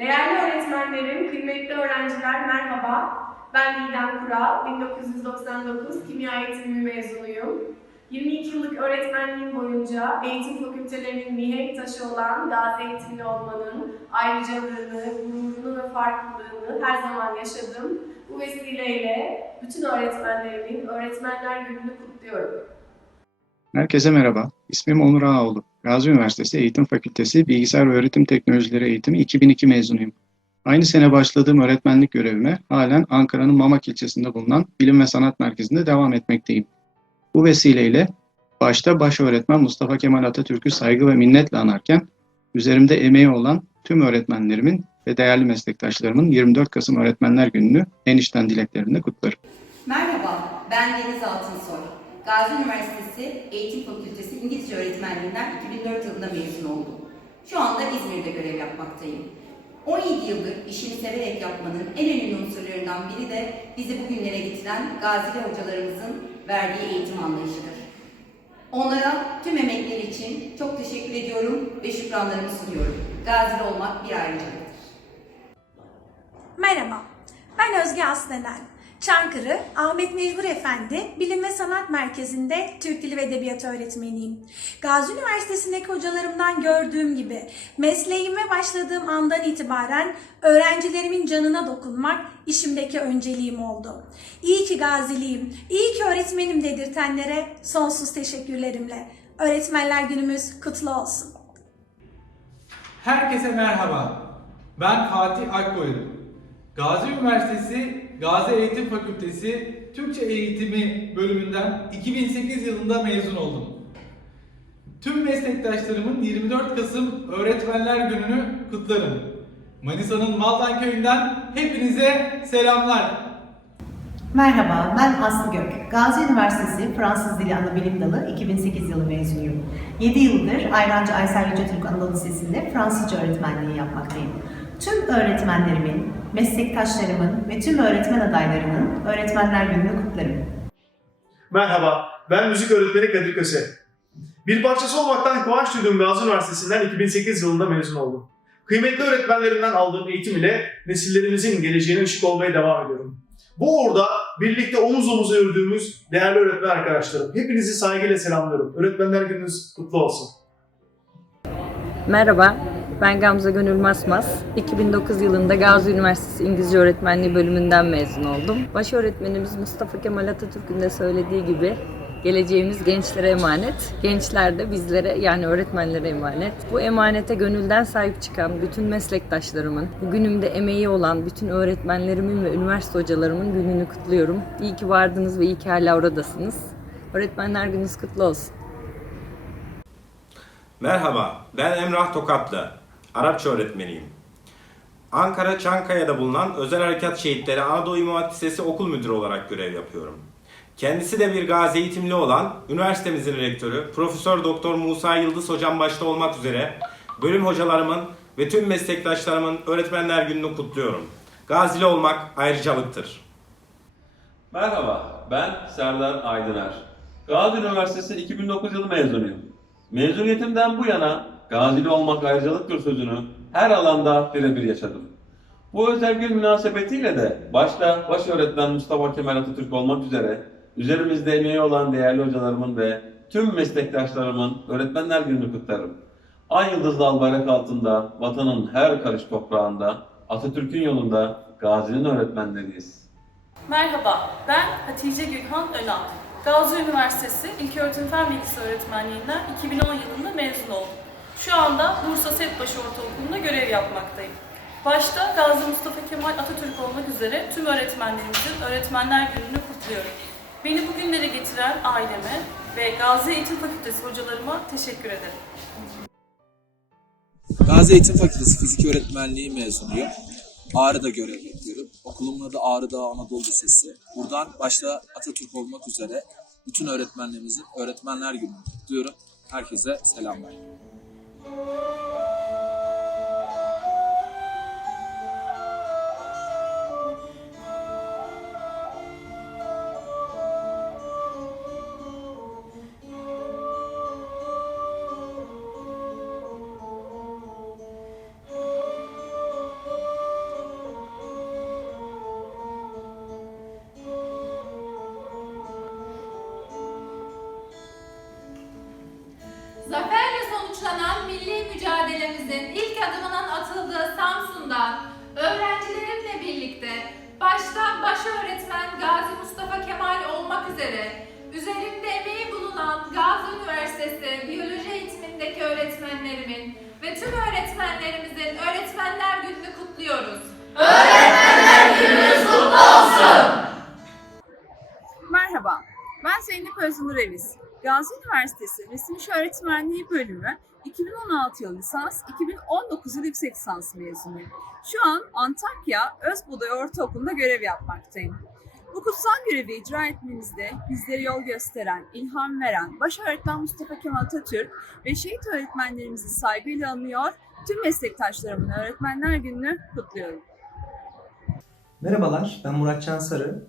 Değerli öğretmenlerim, kıymetli öğrenciler merhaba. Ben Didem Kural, 1999 Kimya Eğitimi mezunuyum. 22 yıllık öğretmenliğim boyunca eğitim fakültelerinin mihenk taşı olan Gazi eğitimli olmanın ayrıcalığını, gururunu ve farklılığını her zaman yaşadım. Bu vesileyle bütün öğretmenlerimin Öğretmenler Günü'nü kutluyorum. Herkese merhaba. İsmim Onur Ağaoğlu. Gazi Üniversitesi Eğitim Fakültesi Bilgisayar ve Öğretim Teknolojileri Eğitimi 2002 mezunuyum. Aynı sene başladığım öğretmenlik görevime halen Ankara'nın Mamak ilçesinde bulunan Bilim ve Sanat Merkezi'nde devam etmekteyim. Bu vesileyle başta baş öğretmen Mustafa Kemal Atatürk'ü saygı ve minnetle anarken üzerimde emeği olan tüm öğretmenlerimin ve değerli meslektaşlarımın 24 Kasım Öğretmenler Günü'nü en içten dileklerimle kutlarım. Merhaba, ben Deniz Altınsoy. Gazi Üniversitesi Eğitim Fakültesi İngilizce Öğretmenliğinden 2004 yılında mezun oldum. Şu anda İzmir'de görev yapmaktayım. 17 yıldır işini severek yapmanın en önemli unsurlarından biri de bizi bugünlere getiren Gazili hocalarımızın verdiği eğitim anlayışıdır. Onlara tüm emekleri için çok teşekkür ediyorum ve şükranlarımı sunuyorum. Gazili olmak bir ayrıcalıktır. Merhaba, ben Özge Aslenel. Çankırı Ahmet Mecbur Efendi Bilim ve Sanat Merkezi'nde Türk Dili ve Edebiyatı öğretmeniyim. Gazi Üniversitesi'ndeki hocalarımdan gördüğüm gibi mesleğime başladığım andan itibaren öğrencilerimin canına dokunmak işimdeki önceliğim oldu. İyi ki gaziliyim, iyi ki öğretmenim dedirtenlere sonsuz teşekkürlerimle. Öğretmenler günümüz kutlu olsun. Herkese merhaba. Ben Fatih Akkoyun. Gazi Üniversitesi Gazi Eğitim Fakültesi Türkçe Eğitimi bölümünden 2008 yılında mezun oldum. Tüm meslektaşlarımın 24 Kasım Öğretmenler Günü'nü kutlarım. Manisa'nın Maldan Köyü'nden hepinize selamlar. Merhaba, ben Aslı Gök. Gazi Üniversitesi Fransız Dili Anabilim Dalı 2008 yılı mezunuyum. 7 yıldır Ayrancı Aysel Yüce Türk Anadolu Lisesi'nde Fransızca öğretmenliği yapmaktayım. Tüm öğretmenlerimin, meslektaşlarımın ve tüm öğretmen adaylarının Öğretmenler Günü'nü kutlarım. Merhaba, ben müzik öğretmeni Kadir Köse. Bir parçası olmaktan kıvanç duyduğum Gazi Üniversitesi'nden 2008 yılında mezun oldum. Kıymetli öğretmenlerimden aldığım eğitim ile nesillerimizin geleceğine ışık olmaya devam ediyorum. Bu uğurda birlikte omuz omuza yürüdüğümüz değerli öğretmen arkadaşlarım. Hepinizi saygıyla selamlıyorum. Öğretmenler gününüz kutlu olsun. Merhaba, ben Gamze Gönül Masmas. 2009 yılında Gazi Üniversitesi İngilizce Öğretmenliği bölümünden mezun oldum. Baş öğretmenimiz Mustafa Kemal Atatürk'ün de söylediği gibi geleceğimiz gençlere emanet. Gençler de bizlere yani öğretmenlere emanet. Bu emanete gönülden sahip çıkan bütün meslektaşlarımın, bugünümde emeği olan bütün öğretmenlerimin ve üniversite hocalarımın gününü kutluyorum. İyi ki vardınız ve iyi ki hala oradasınız. Öğretmenler gününüz kutlu olsun. Merhaba, ben Emrah Tokatlı. Arapça öğretmeniyim. Ankara Çankaya'da bulunan Özel Harekat Şehitleri Anadolu İmam Lisesi okul müdürü olarak görev yapıyorum. Kendisi de bir gazi eğitimli olan üniversitemizin rektörü Profesör Doktor Musa Yıldız hocam başta olmak üzere bölüm hocalarımın ve tüm meslektaşlarımın öğretmenler gününü kutluyorum. Gazili olmak ayrıcalıktır. Merhaba, ben Serdar Aydıner. Gazi Üniversitesi 2009 yılı mezunuyum. Mezuniyetimden bu yana gazili olmak ayrıcalıktır sözünü her alanda birebir yaşadım. Bu özel gün münasebetiyle de başta baş öğretmen Mustafa Kemal Atatürk olmak üzere üzerimizde emeği olan değerli hocalarımın ve tüm meslektaşlarımın öğretmenler gününü kutlarım. Ay yıldızlı albayrak altında, vatanın her karış toprağında, Atatürk'ün yolunda Gazi'nin öğretmenleriyiz. Merhaba, ben Hatice Gülhan Önal. Gazi Üniversitesi İlköğretim Fen Bilgisi Öğretmenliğinden 2010 yılında mezun oldum. Şu anda Bursa Setbaşı Ortaokulu'nda görev yapmaktayım. Başta Gazi Mustafa Kemal Atatürk olmak üzere tüm öğretmenlerimizin Öğretmenler Günü'nü kutluyorum. Beni bugünlere getiren aileme ve Gazi Eğitim Fakültesi hocalarıma teşekkür ederim. Gazi Eğitim Fakültesi Fizik Öğretmenliği mezunuyum. Ağrı'da görev yapıyorum. Okulumun adı Ağrı Dağı Anadolu Lisesi. Buradan başta Atatürk olmak üzere bütün öğretmenlerimizin Öğretmenler Günü'nü kutluyorum. Herkese selamlar. Zafer sonuçlanan milli mücadelemizin ilk adımının atıldığı Samsun'dan öğrencilerimle birlikte başta baş öğretmen Gazi Mustafa Kemal olmak üzere üzerimde emeği bulunan Gazi Üniversitesi Biyoloji eğitimindeki öğretmenlerimin ve tüm öğretmenlerimizin Öğretmenler Günü'nü kutluyoruz. Merhaba, ben Zeynep Öznur Eviz. Gazi Üniversitesi Resim İş Öğretmenliği bölümü 2016 yıl lisans, 2019 yıl yüksek lisans mezunuyum. Şu an Antakya Özbuday Ortaokulu'nda görev yapmaktayım. Bu kutsal görevi icra etmemizde bizlere yol gösteren, ilham veren baş öğretmen Mustafa Kemal Atatürk ve şehit öğretmenlerimizi saygıyla anıyor, tüm meslektaşlarımın Öğretmenler Günü'nü kutluyorum. Merhabalar, ben Murat Can Sarı.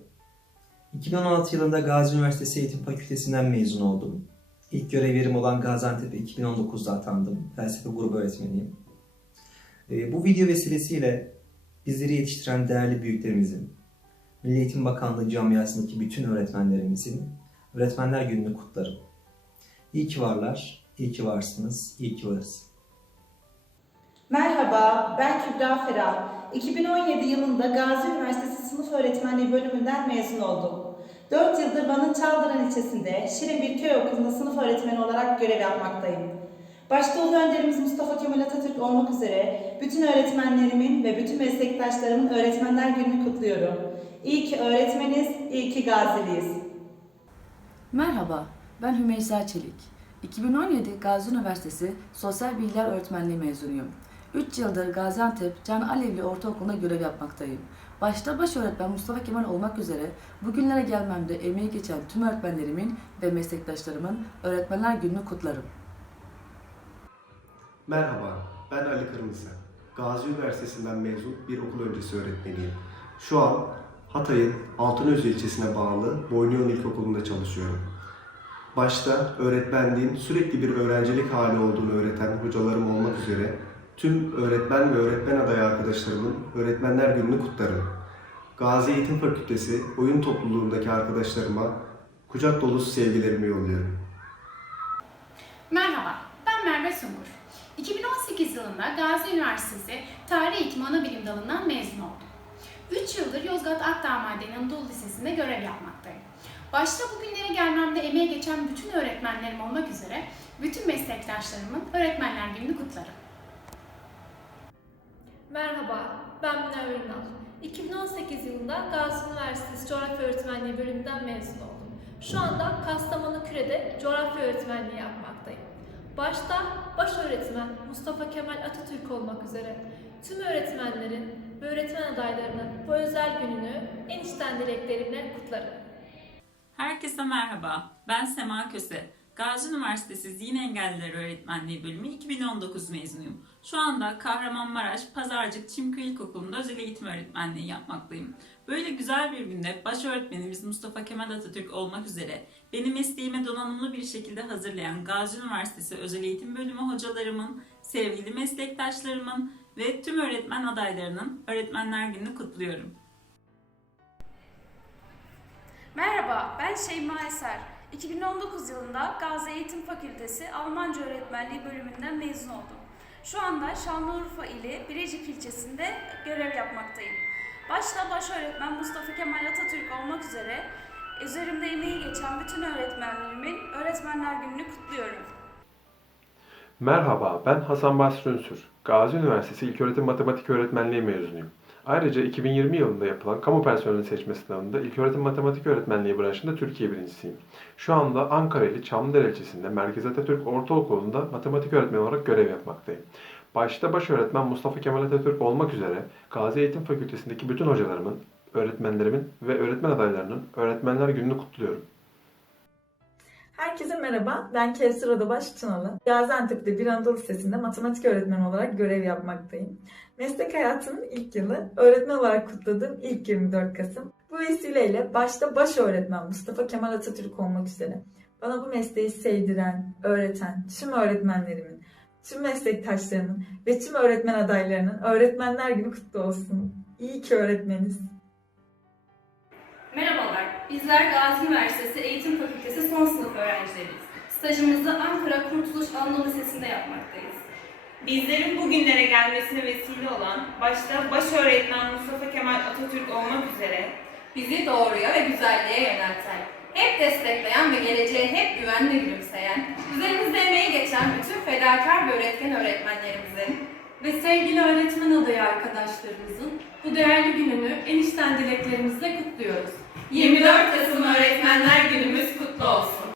2016 yılında Gazi Üniversitesi Eğitim Fakültesinden mezun oldum. İlk görev yerim olan Gaziantep'e 2019'da atandım. Felsefe grubu öğretmeniyim. Ee, bu video vesilesiyle bizleri yetiştiren değerli büyüklerimizin, Milli Eğitim Bakanlığı camiasındaki bütün öğretmenlerimizin Öğretmenler Günü'nü kutlarım. İyi ki varlar, iyi ki varsınız, iyi ki varız. Merhaba, ben Kübra Ferah. 2017 yılında Gazi Üniversitesi Sınıf Öğretmenliği bölümünden mezun oldum. 4 yıldır Van'ın Çaldıran ilçesinde Şirin bir köy okulunda sınıf öğretmeni olarak görev yapmaktayım. Başta Ulu Önderimiz Mustafa Kemal Atatürk olmak üzere bütün öğretmenlerimin ve bütün meslektaşlarımın Öğretmenler Günü'nü kutluyorum. İyi ki öğretmeniz, iyi ki gaziliyiz. Merhaba, ben Hümeysa Çelik. 2017 Gazi Üniversitesi Sosyal Bilgiler Öğretmenliği mezunuyum. 3 yıldır Gaziantep Can Alevli Ortaokulu'nda görev yapmaktayım. Başta baş öğretmen Mustafa Kemal olmak üzere bugünlere gelmemde emeği geçen tüm öğretmenlerimin ve meslektaşlarımın Öğretmenler Günü'nü kutlarım. Merhaba, ben Ali Kırmızı. Gazi Üniversitesi'nden mezun bir okul öncesi öğretmeniyim. Şu an Hatay'ın Altınözü ilçesine bağlı Boynuyon İlkokulu'nda çalışıyorum. Başta öğretmenliğin sürekli bir öğrencilik hali olduğunu öğreten hocalarım olmak üzere tüm öğretmen ve öğretmen adayı arkadaşlarımın Öğretmenler Günü'nü kutlarım. Gazi Eğitim Fakültesi oyun topluluğundaki arkadaşlarıma kucak dolusu sevgilerimi yolluyorum. Merhaba, ben Merve Sungur. 2018 yılında Gazi Üniversitesi Tarih Eğitimi Anabilim Dalı'ndan mezun oldum. 3 yıldır Yozgat Akdağ Madeni Anadolu Lisesi'nde görev yapmaktayım. Başta bugünlere gelmemde emeği geçen bütün öğretmenlerim olmak üzere bütün meslektaşlarımın Öğretmenler Günü'nü kutlarım. Merhaba, ben Mine Ürünal. 2018 yılında Gazi Üniversitesi Coğrafya Öğretmenliği bölümünden mezun oldum. Şu anda Kastamonu Küre'de coğrafya öğretmenliği yapmaktayım. Başta baş öğretmen Mustafa Kemal Atatürk olmak üzere tüm öğretmenlerin ve öğretmen adaylarının bu özel gününü en içten dileklerimle kutlarım. Herkese merhaba. Ben Sema Köse. Gazi Üniversitesi Zihin Engellileri Öğretmenliği Bölümü 2019 mezunuyum. Şu anda Kahramanmaraş Pazarcık Çimköy İlkokulu'nda özel eğitim öğretmenliği yapmaktayım. Böyle güzel bir günde baş öğretmenimiz Mustafa Kemal Atatürk olmak üzere beni mesleğime donanımlı bir şekilde hazırlayan Gazi Üniversitesi Özel Eğitim Bölümü hocalarımın, sevgili meslektaşlarımın ve tüm öğretmen adaylarının Öğretmenler Günü'nü kutluyorum. Merhaba, ben Şeyma Eser. 2019 yılında Gazi Eğitim Fakültesi Almanca Öğretmenliği bölümünden mezun oldum. Şu anda Şanlıurfa ili Birecik ilçesinde görev yapmaktayım. Başta baş öğretmen Mustafa Kemal Atatürk olmak üzere üzerimde emeği geçen bütün öğretmenlerimin Öğretmenler Günü'nü kutluyorum. Merhaba, ben Hasan Basri Ünsür. Gazi Üniversitesi İlköğretim Matematik Öğretmenliği mezunuyum. Ayrıca 2020 yılında yapılan kamu personeli seçme sınavında İlköğretim Matematik Öğretmenliği branşında Türkiye birincisiyim. Şu anda Ankara ili Çamlıdere ilçesinde Merkez Atatürk Ortaokulu'nda matematik öğretmeni olarak görev yapmaktayım. Başta baş öğretmen Mustafa Kemal Atatürk olmak üzere Gazi Eğitim Fakültesindeki bütün hocalarımın, öğretmenlerimin ve öğretmen adaylarının Öğretmenler Günü'nü kutluyorum. Herkese merhaba, ben Kevser Adabaş Çınalı. Gaziantep'te bir Anadolu Lisesi'nde matematik öğretmeni olarak görev yapmaktayım. Meslek hayatımın ilk yılı, öğretmen olarak kutladığım ilk 24 Kasım. Bu vesileyle başta baş öğretmen Mustafa Kemal Atatürk olmak üzere bana bu mesleği sevdiren, öğreten tüm öğretmenlerimin, tüm meslektaşlarımın ve tüm öğretmen adaylarının Öğretmenler Günü kutlu olsun. İyi ki öğretmeniz. Bizler Gazi Üniversitesi Eğitim Fakültesi son sınıf öğrencileriyiz. Stajımızı Ankara Kurtuluş Anadolu Lisesi'nde yapmaktayız. Bizlerin bugünlere gelmesine vesile olan başta baş öğretmen Mustafa Kemal Atatürk olmak üzere Bizi doğruya ve güzelliğe yönelten, hep destekleyen ve geleceğe hep güvenle gülümseyen, üzerimizde emeği geçen bütün fedakar ve öğretmen öğretmenlerimizin ve sevgili öğretmen adayı arkadaşlarımızın bu değerli gününü en içten dileklerimizle kutluyoruz. 24 Kasım Öğretmenler Günümüz kutlu olsun.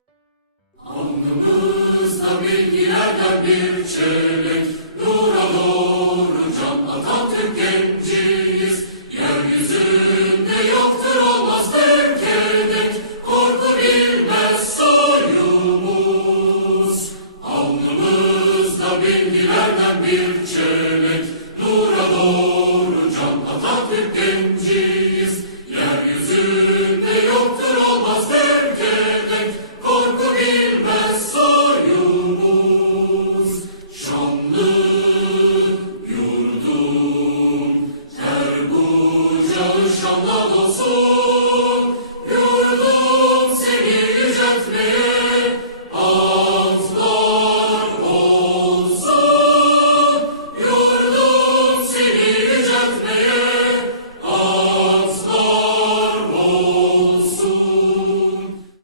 Alnımızda bilgilerden bir alır.